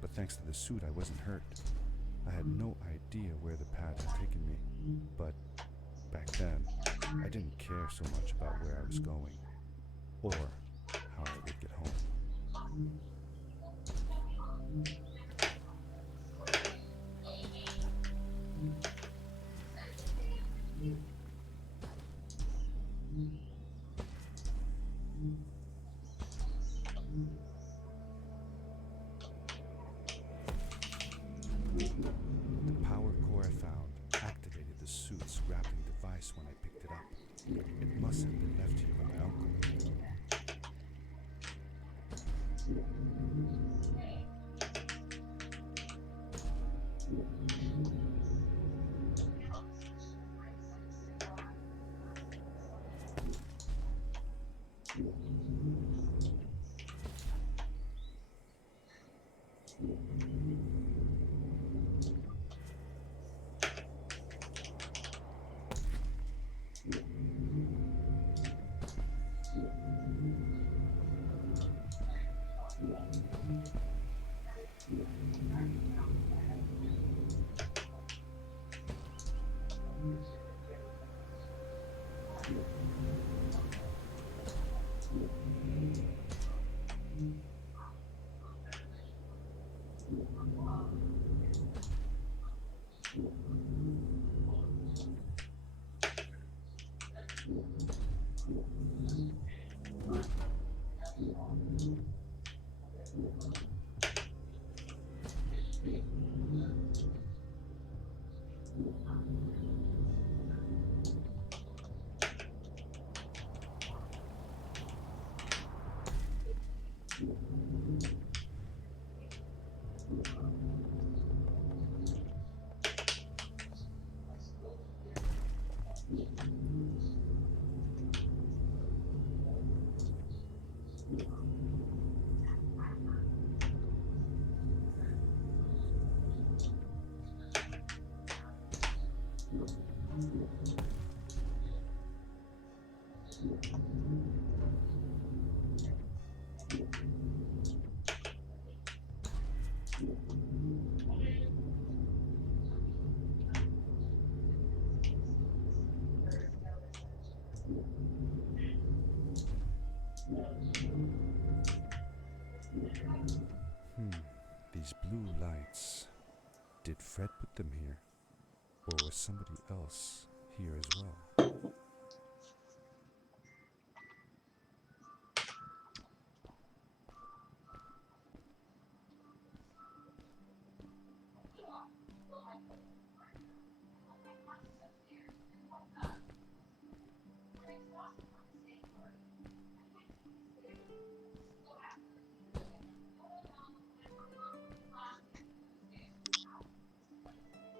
But thanks to the suit, I wasn't hurt. I had no idea where the pad had taken me, but back then, I didn't care so much about where I was going, or how I would get home. The power core I found activated the suit's wrapping device when I picked it up. It must have been left here by my uncle. These blue lights. Did Fred put them here? Or was somebody else here as well?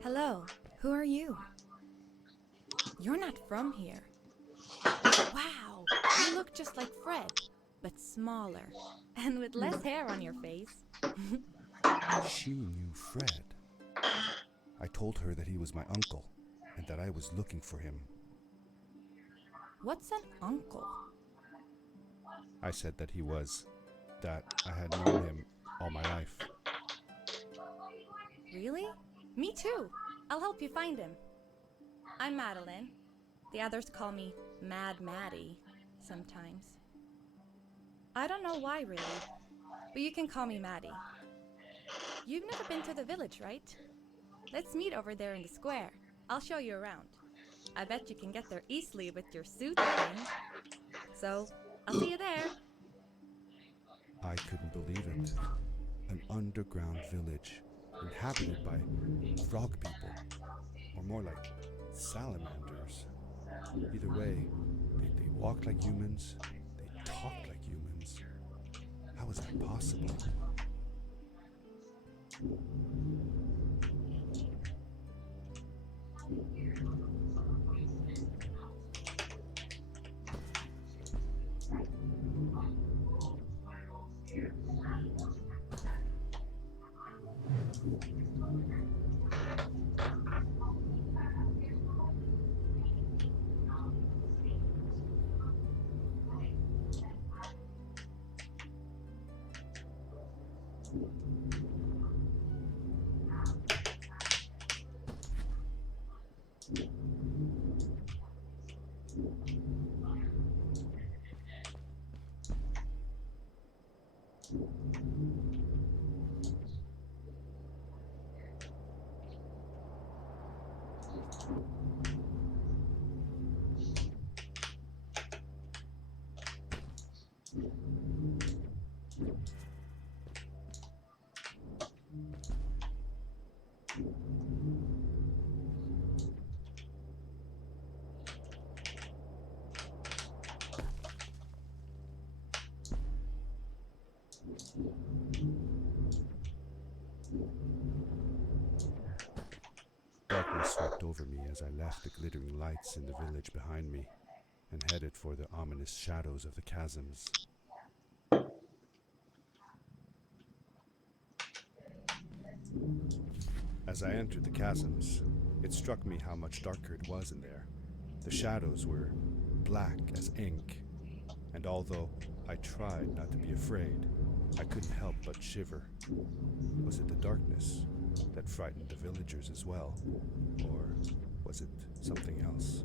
Hello, who are you? You're not from here. Wow, you look just like Fred, but smaller, and with less hair on your face. She knew Fred. I told her that he was my uncle, and that I was looking for him. What's an uncle? I said that he was, that I had known him all my life. Really? Me too. I'll help you find him. I'm Madeline. The others call me Mad Maddie sometimes. I don't know why really, but you can call me Maddie. You've never been to the village, right? Let's meet over there in the square. I'll show you around. I bet you can get there easily with your suit thing. So, I'll see you there. I couldn't believe it. An underground village, inhabited by frog people, or more like salamanders. Either way, they walk like humans, they talk like humans. How is that possible? Darkness swept over me as I left the glittering lights in the village behind me and headed for the ominous shadows of the chasms. As I entered the chasms, it struck me how much darker it was in there. The shadows were black as ink, and although I tried not to be afraid, I couldn't help but shiver. Was it the darkness that frightened the villagers as well, or was it something else?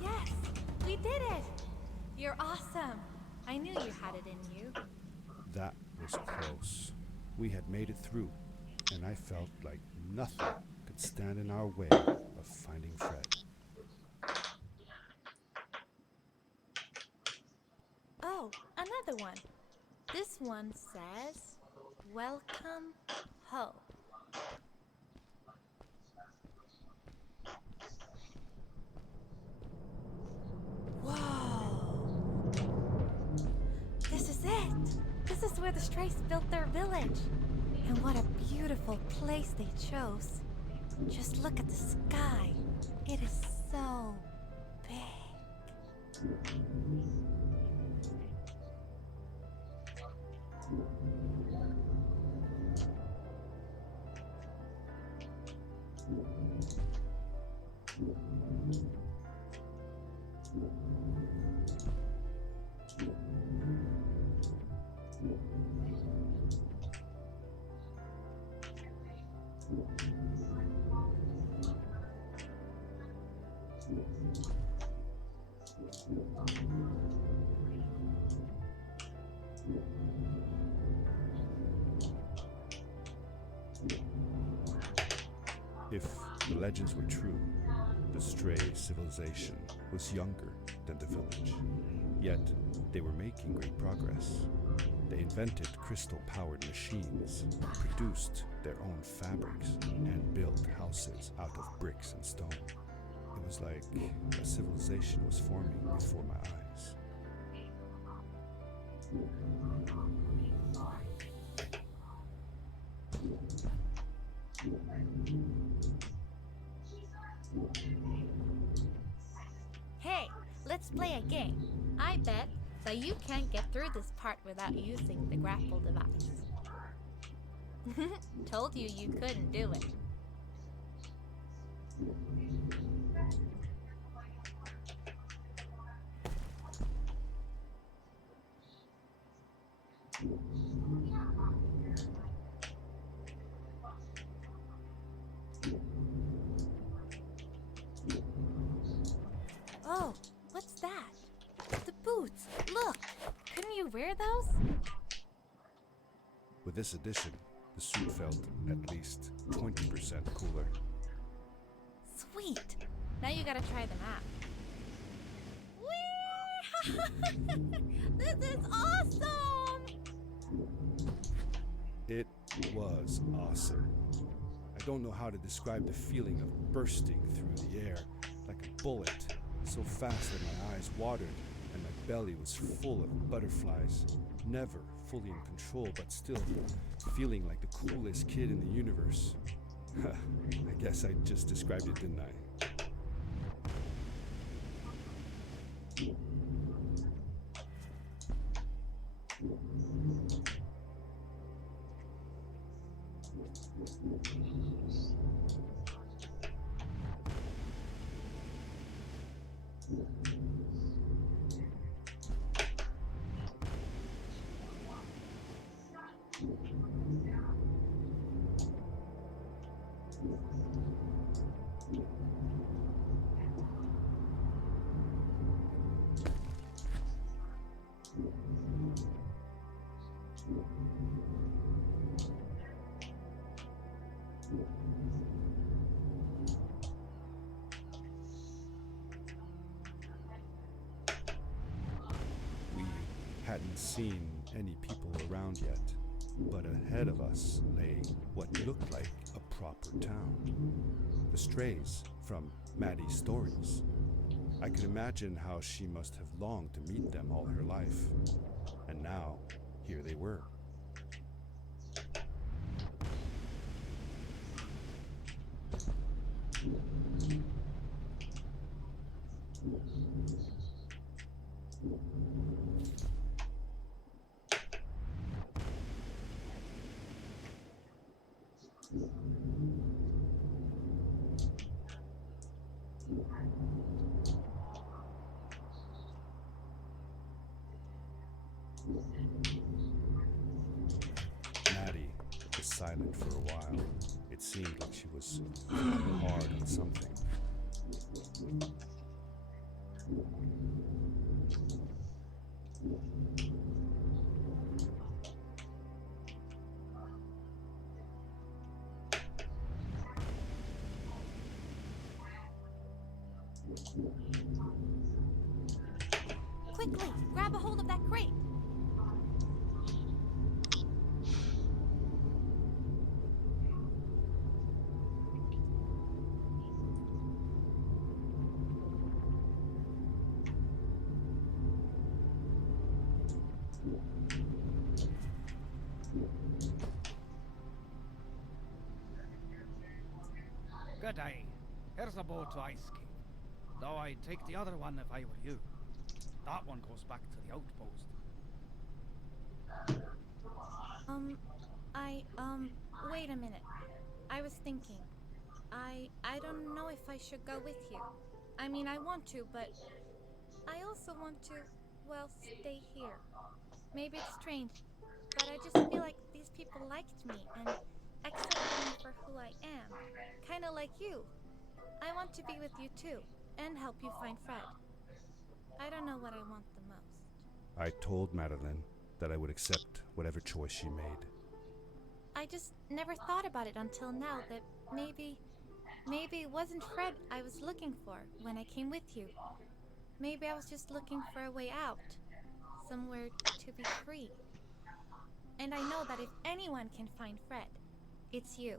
Yes, we did it! You're awesome. I knew you had it in you. That was close. We had made it through, and I felt like nothing could stand in our way of finding Fred. Oh, another one. This one says, "Welcome home." Whoa! This is it! This is where the Strays built their village. And what a beautiful place they chose. Just look at the sky. It is so big. If the legends were true, the Stray civilization was younger than the village. Yet, they were making great progress. They invented crystal-powered machines, produced their own fabrics, and built houses out of bricks and stone. It was like a civilization was forming before my eyes. Hey, let's play a game. I bet that you can't get through this part without using the grapple device. Told you you couldn't do it. Oh, what's that? The boots! wear those? With this addition, the suit felt at least 20% cooler. Sweet! Now you gotta try them out. Whee! This is awesome! It was awesome. I don't know how to describe the feeling of bursting through the air like a bullet, so fast that my eyes watered and my belly was full of butterflies. Never fully in control, but still feeling like the coolest kid in the universe. I guess I just described it, didn't I? We hadn't seen any people around yet, but ahead of us lay what looked like a proper town. The strays from Maddie's stories. I could imagine how she must have longed to meet them all her life. And now, here they were. Maddie was silent for a while. It seemed like she was thinking hard on something. Quickly, grab a hold of that crate. Good day. Here's a boat to Ice Cave. Though I'd take the other one if I were you. That one goes back to the outpost. Wait a minute. I was thinking. I don't know if I should go with you. I mean, I want to, but I also want to, well, stay here. Maybe it's strange, but I just feel like these people liked me and accepted me for who I am. Kinda like you. I want to be with you too, and help you find Fred. I don't know what I want the most. I told Madeline that I would accept whatever choice she made. I just never thought about it until now that maybe it wasn't Fred I was looking for when I came with you. Maybe I was just looking for a way out, somewhere to be free. And I know that if anyone can find Fred, it's you.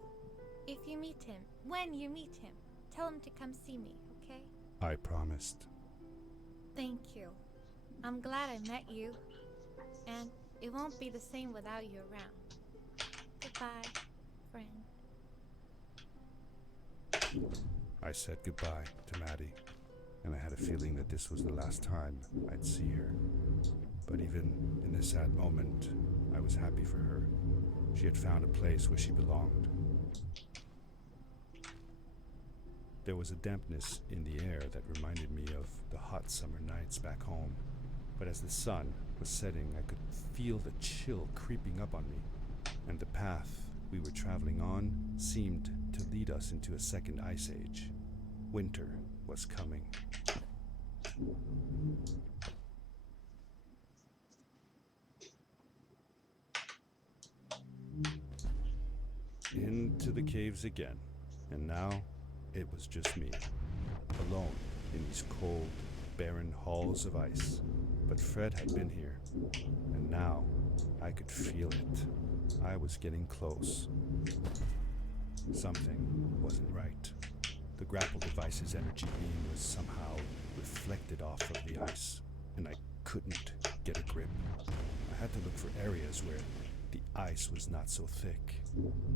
If you meet him, when you meet him, tell him to come see me, okay? I promised. Thank you. I'm glad I met you. And it won't be the same without you around. Goodbye, friend. I said goodbye to Maddie, and I had a feeling that this was the last time I'd see her. But even in this sad moment, I was happy for her. She had found a place where she belonged. There was a dampness in the air that reminded me of the hot summer nights back home. But as the sun was setting, I could feel the chill creeping up on me, and the path we were traveling on seemed to lead us into a second ice age. Winter was coming. into the caves again, and now it was just me, alone in these cold, barren halls of ice. But Fred had been here, and now I could feel it. I was getting close. Something wasn't right. The grapple device's energy beam was somehow reflected off of the ice, and I couldn't get a grip. I had to look for areas where the ice was not so thick.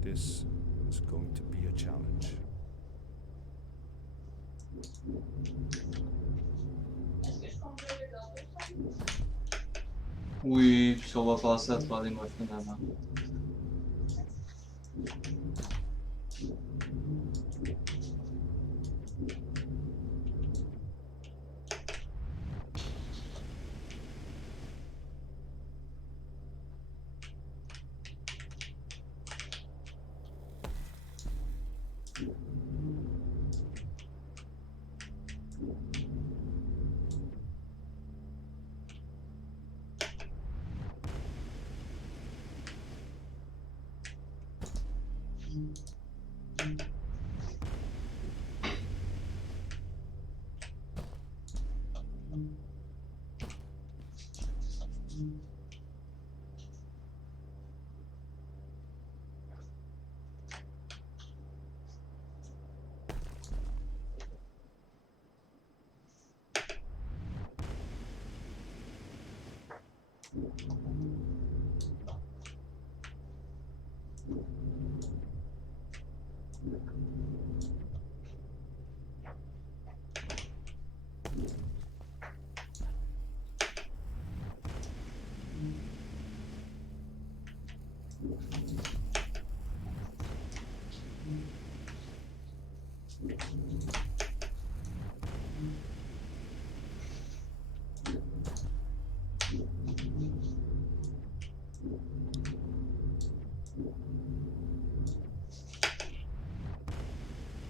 This was going to be a challenge. Oui, puis on va passer à travers les muffins avant.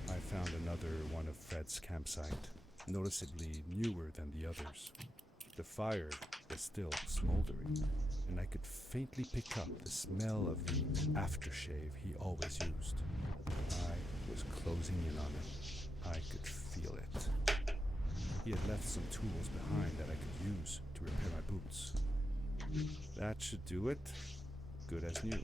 I found another one of Fred's campsite, noticeably newer than the others. The fire was still smoldering, and I could faintly pick up the smell of the aftershave he always used. I was closing in on him. I could feel it. He had left some tools behind that I could use to repair my boots. That should do it. Good as new.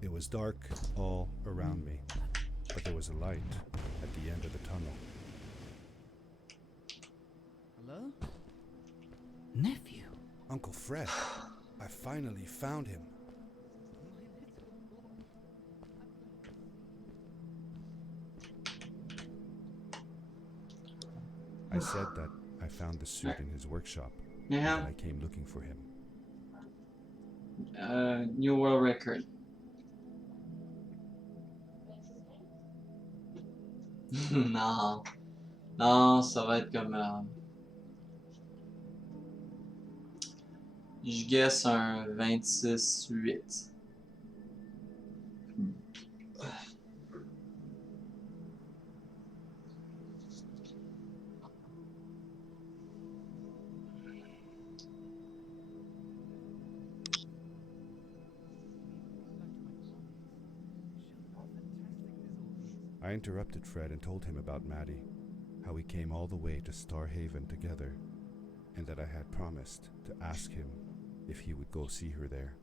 It was dark all around me, but there was a light at the end of the tunnel. Hello? Nephew. Uncle Fred, I finally found him. I said that I found the suit in his workshop, and Yeah. that I came looking for him. New world record. Non. Non, ça va être comme... je guess un 26-8. I interrupted Fred and told him about Maddie, how we came all the way to Starhaven together, and that I had promised to ask him if he would go see her there.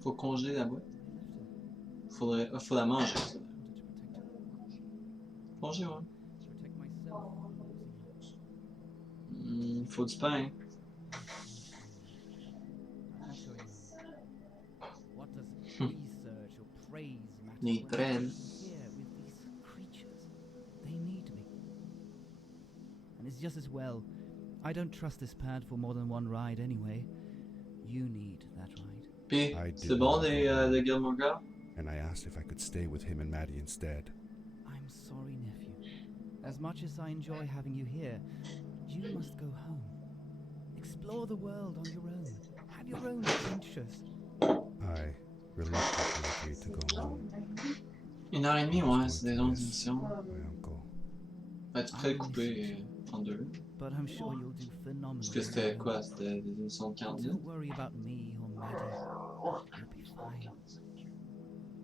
Faut congeler la boîte. Faut la manger, ça. Congé, ouais. Faut du pain. What does research or praise matter Need when bread. I'm here with these creatures? They need me. And it's just as well. I don't trust this pad for more than one ride anyway. You need that ride. Puis, I c'est did bon not les go de Gilmore Girls? and I asked if I could stay with him and Maddie instead. I'm sorry, nephew. As much as I enjoy having you here, you must go home. Explore the world on your own. Have your own adventures. I reluctantly agreed to go home. 1h30, ouais, c'est des longues émissions. My uncle. Ben, tu pourrais le couper en deux. But I'm sure you'll do phenomenal. Parce que c'était quoi? C'était des émissions de 40 minutes? Don't worry about me or Maddie. You'll be fine.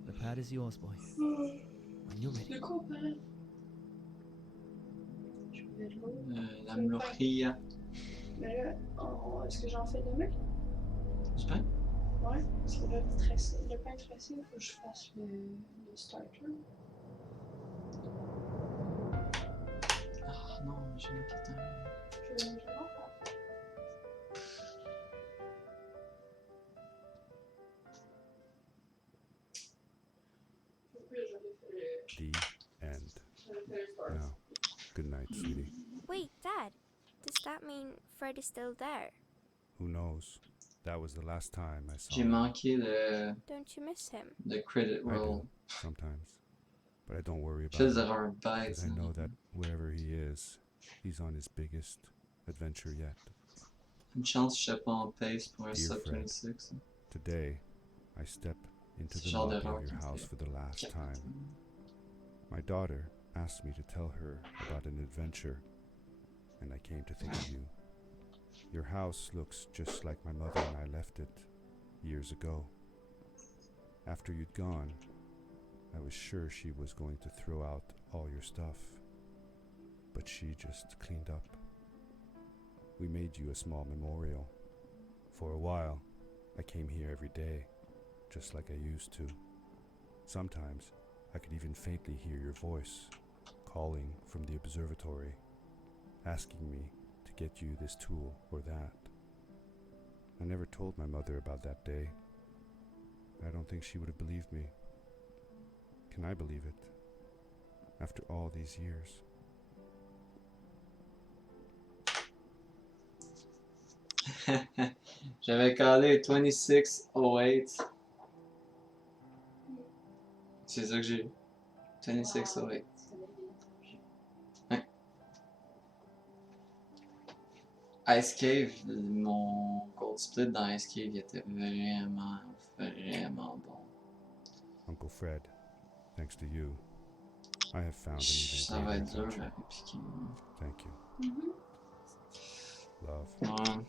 The pad is yours, boy. When you're ready. La mlochia. Mais là, est-ce que j'en fais demain? Du pain? Ouais, parce que là, le pain tressé, il faut que je fasse le starter. Ah non, j'ai mis quelqu'un. Je vais en faire. The end. Now, good night, sweetie. Wait, Dad. Does that mean Fred is still there? Who knows? That was the last time I saw J'ai him. manqué le Don't you miss him? credit I roll. do, sometimes. But I don't worry Je about fais it, des erreurs because bêtes. I know that wherever he is, he's on his biggest adventure yet. Une chance, je sais pas en pace pour un Dear sub Fred. 26. Today, I step into Ce the genre lobby d'erreur of qui your me house fait for the last capoter. time. My daughter asked me to tell her about an adventure, and I came to think of you. Your house looks just like my mother and I left it years ago. After you'd gone, I was sure she was going to throw out all your stuff, but she just cleaned up. We made you a small memorial. For a while, I came here every day, just like I used to. Sometimes, I could even faintly hear your voice, calling from the observatory, asking me to get you this tool or that. I never told my mother about that day. I don't think she would have believed me. Can I believe it? After all these years. J'avais calé 2608. C'est ça que j'ai eu. 2608. Ouais. Ice Cave, mon gold split dans Ice Cave, il était vraiment, vraiment bon. Uncle Fred, thanks to you, I have found an Ça even va greater être dur adventure. à répliquer. Thank you. Love. Ouais.